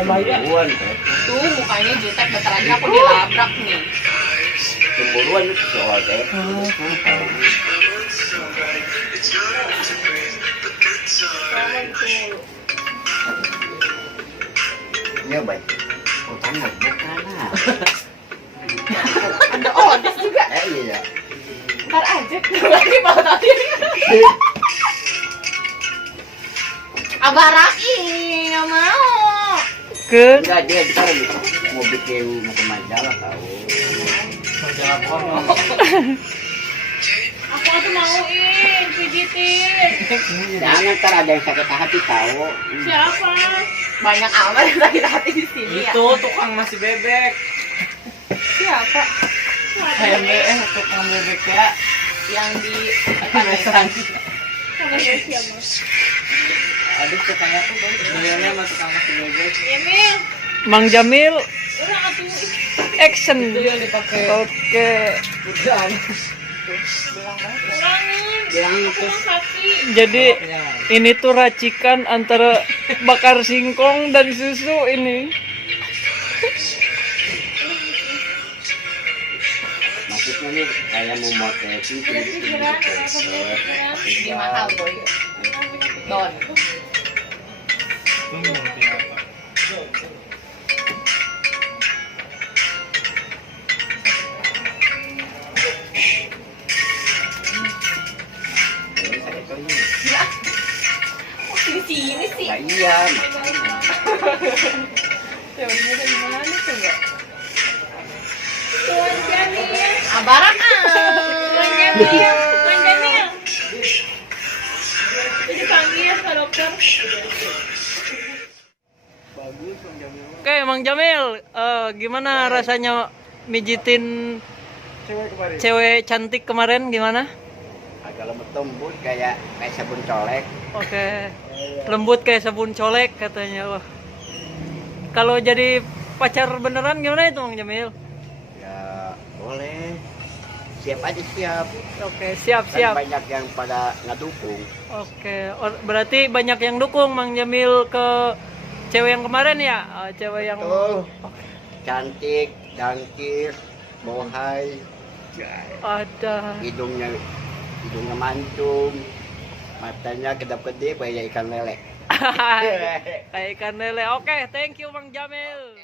Cemburuan. Tuh mukanya jutek, bentar lagi aku dilabrak nih. Cemburuan itu soal teh. Iya baik. Utang bukan lah. Ada odes juga. Iya. Ntar aja, lagi mau tadi. Abaraki, nggak mau. Enggak, dia sekarang mau bikin majalah tahu. Majalah porno. Aku tuh mauin, pijitin. Jangan ntar ada yang sakit hati tahu. Siapa? Banyak amat yang sakit hati di sini ya. Itu tukang nasi bebek. Siapa? Tukang bebek ya. Yang di Restoran. sama siapa? Aduh, tukangnya tuh beliaunya sama tukang nasi bebek. Emil, Mang Jamil udah atuh. action. Itu yang dipakai Oke. hujan. Kurangin. Bilang Kurang kaki. Jadi ini tuh racikan antara bakar singkong dan susu ini. Maksudnya nih kayak mau marketing Di mahal boy. Don. Ya. Kok di sini sih? Ya iya, makanya. Teorinya dari mana coba? Tuan Jamil. Abarak Tuan Jamil. Tuan Jamil. Jadi panggil ke dokter. Oke, Mang Jamil, gimana rasanya mijitin cewek cantik kemarin gimana? Agak lembut kayak sabun colek. Oke. Lembut kayak sabun colek katanya. Wah. Kalau jadi pacar beneran gimana itu Mang Jamil? Ya boleh. Siap aja siap. Oke, siap. Kan banyak yang pada ngedukung. Oke, berarti banyak yang dukung Mang Jamil ke cewek yang kemarin ya? Cewek yang Betul. Cantik, dangkir, bohai, ada. hidungnya mancung, matanya kedap-kedip kayak ikan lele. Kayak ikan lele. Oke, thank you Mang Jamil.